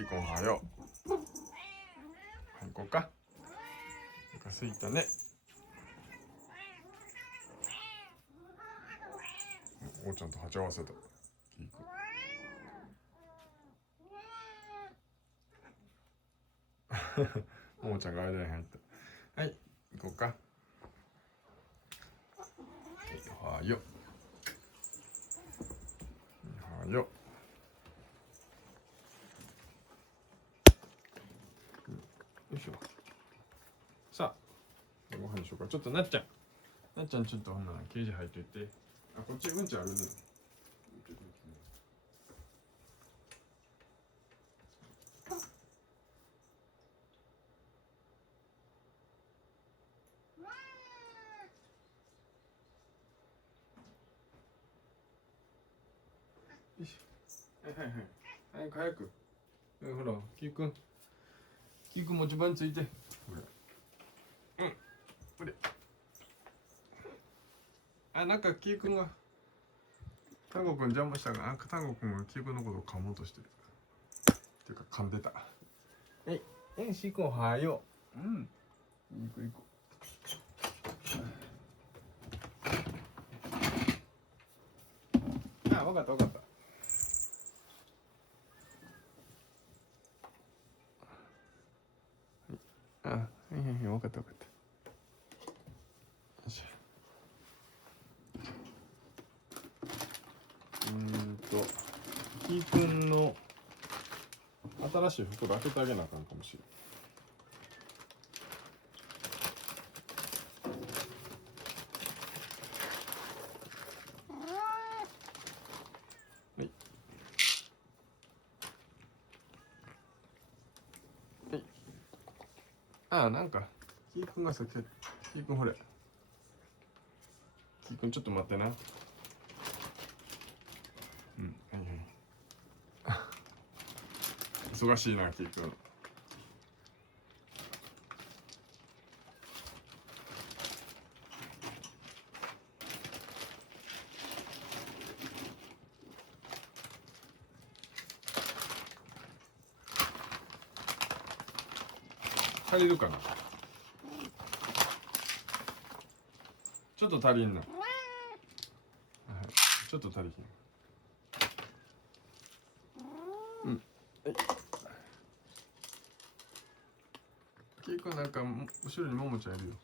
キコンおはよう。はい、行こうか。お腹すいたね。おーちゃんと鉢合わせた。キーくん。おーちゃんが間に入った。はい、行こうか。おはよう。おはよう。よいしょ。さあ、ご飯にしようか。ちょっとなっちゃん。なっちゃんちょっとほんならケージ入っといて。あ、こっちうんちあるね。よし。はいはいはい。早く。ほら、キーくん。キーくん持ち場について。ほら。うん。これ。あ、なんかキーくんが。タンゴくん邪魔したが、なんかタンゴくんがキーくんのことを噛もうとしてる。っていうか噛んでた。はい。シーくんおはよう。うん。行こう行こう。あ、わかったわかった。あ、はいはいはい、わかったわかった。よいしょ。キーくんの新しい袋開けてあげなあかんかもしれん。はい。はい。あ、なんか、キーくんがさ、キーくんほれ。キーくんちょっと待ってな。うん、はいはい。忙しいな、キーくん。足りるかな。ちょっと足りんな。はい、ちょっと足りひん。うん。はい。キーくんなんか後ろにももちゃんいるよ。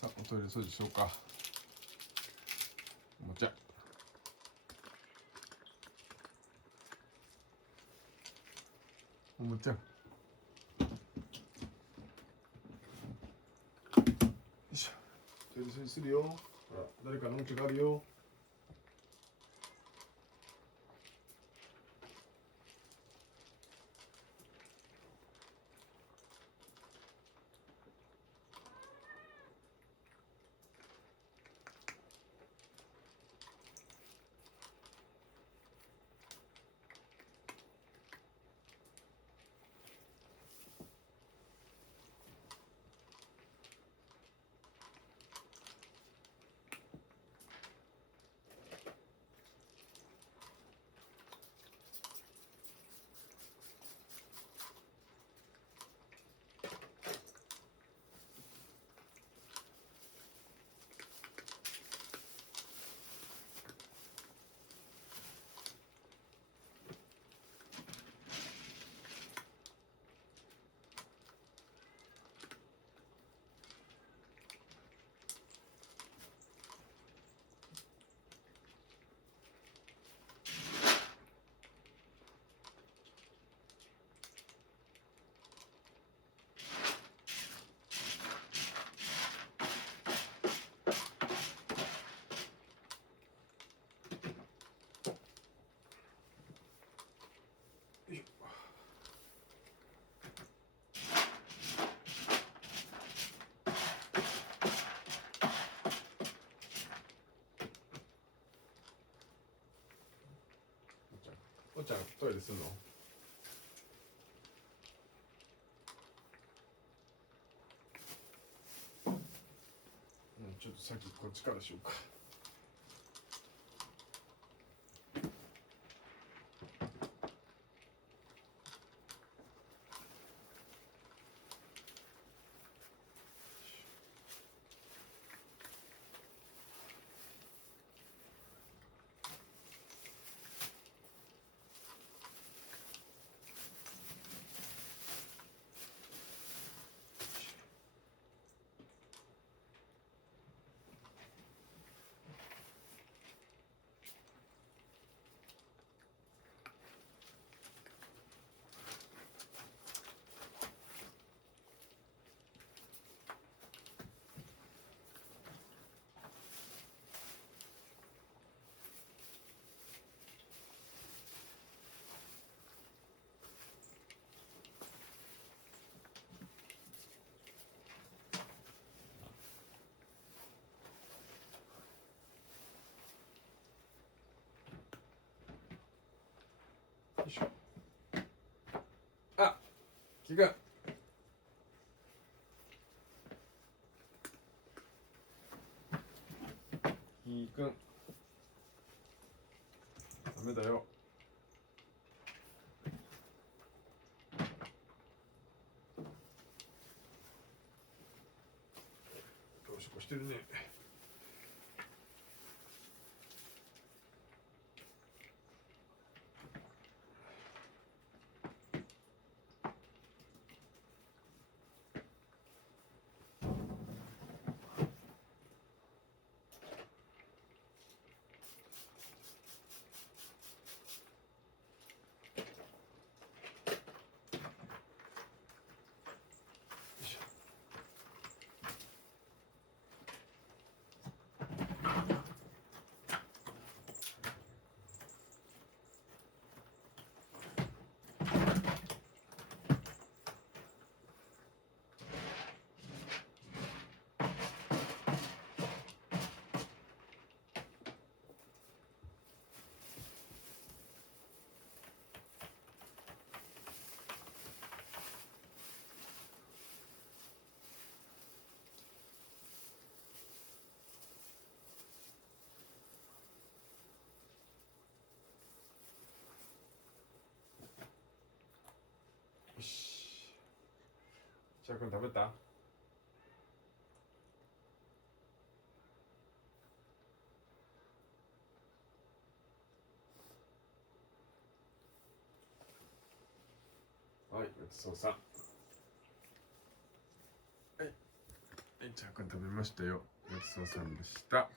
さあ、おトイレ掃除しようか。おもちゃ。おもちゃ。よいしょ。トイレ掃除するよ。ほら、誰かのおもちゃがあるよ。ちゃんトイレするの？ちょっと先こっちからしようか。よいしょ。あ、キくん。キくん。ダメだよ。おしっこしてるね。よし。ちゃくん食べた？はい、ごちそうさん。はい、ちゃくん食べましたよ。ごちそうさんでした。